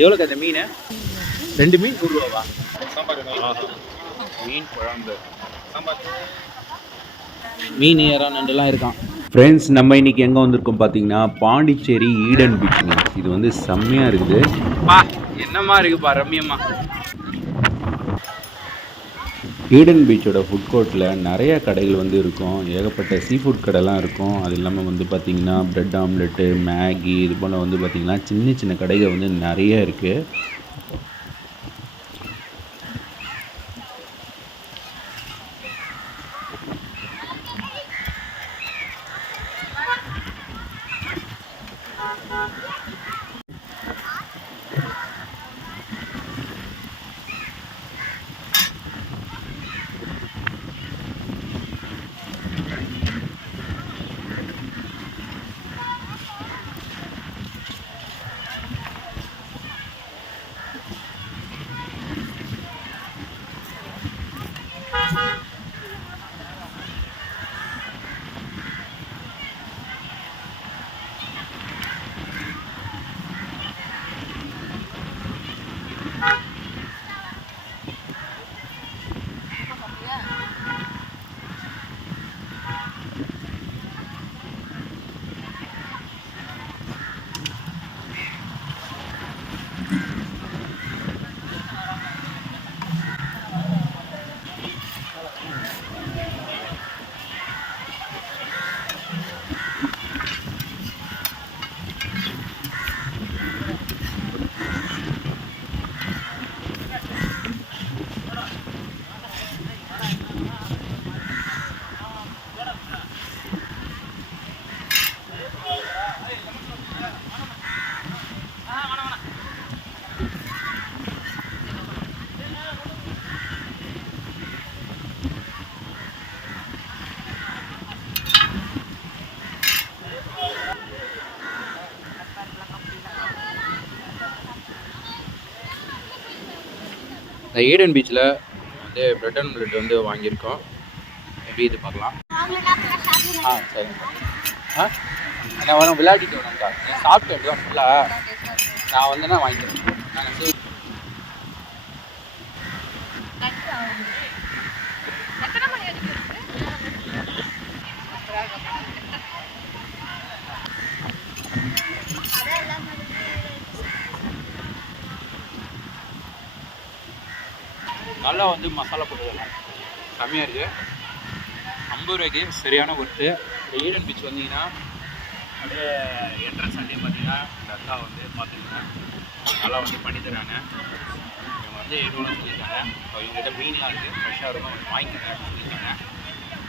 எவ்வளோக்கு அந்த மீன்? ரெண்டு மீன். நூறுரூவாவா மீன் குழம்பு. மீன் இறா நண்டுலாம் இருக்கான். ஃப்ரெண்ட்ஸ் நம்ம இன்னைக்கு எங்கே வந்திருக்கோம் பார்த்தீங்கன்னா பாண்டிச்சேரி ஈடன் பீச் இது வந்து செம்மையாக இருக்குது. என்னமா இருக்குப்பா ரம்யமா ஈடன் பீச்சோட ஃபுட் கோர்ட்டில் நிறையா கடைகள் வந்து இருக்கும். ஏகப்பட்ட சீ ஃபுட் கடைலாம் இருக்கும். அது இல்லாமல் வந்து பார்த்திங்கன்னா ப்ரெட் ஆம்லெட்டு மேகி இது போல் வந்து பார்த்திங்கன்னா சின்ன சின்ன கடைகள் வந்து நிறைய இருக்குது இந்த ஈடன் பீச்சில் வந்து பிரெட் அண்ட் பிரெட் வந்து வாங்கியிருக்கோம். எப்படி இது பார்க்கலாம்? ஆ சரிங்க. ஆ? நான் வரேன் விளையாடிட்டு வரேன்க்கா நான் சாப்பிட்டு தான் ஃபுல்லாக நான் வந்தேன்னா வாங்கிக்கிறேன். நான் நல்லா வந்து மசாலா போட்டுருக்காங்க கம்மியாக இருக்குது ஐம்பது ரூபாய்க்கு சரியான ஒர்த்து இந்த ஈடன் பீச் வந்தீங்கன்னா அப்படியே என்ட்ரன்ஸ் அண்டே பார்த்தீங்கன்னா இந்த அக்கா வந்து பார்த்துக்கிங்க. நல்லா வந்து பண்ணி தராங்க. இவங்க வந்து எவ்வளோ சொல்லியிருக்காங்க. இப்போ இவங்ககிட்ட மீன்லாம் இருக்குது ஃப்ரெஷ்ஷாக இருக்கும். கொஞ்சம் வாங்கிக்கிறேன் அப்படின்னு சொல்லியிருக்காங்க.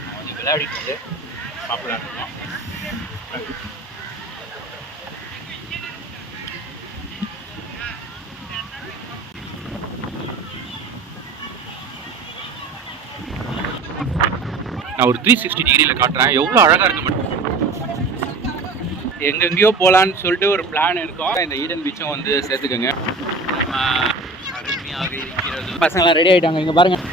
அவங்க வந்து விளையாடிட்டு வந்து சாப்பிடலாம் இருக்கோம். நான் ஒரு த்ரீ சிக்ஸ்டி டிகிரியில் காட்டுறேன். எவ்வளோ அழகாக இருக்கு மட்டும். எங்கெங்கேயோ போகலான்னு சொல்லிட்டு ஒரு பிளான் இருக்கும் இந்த ஈடன் பீச்சும் வந்து சேர்த்துக்கோங்க. அருமையாக இருக்கிறது. பசங்களாம் ரெடி ஆகிட்டாங்க இங்கே பாருங்கள்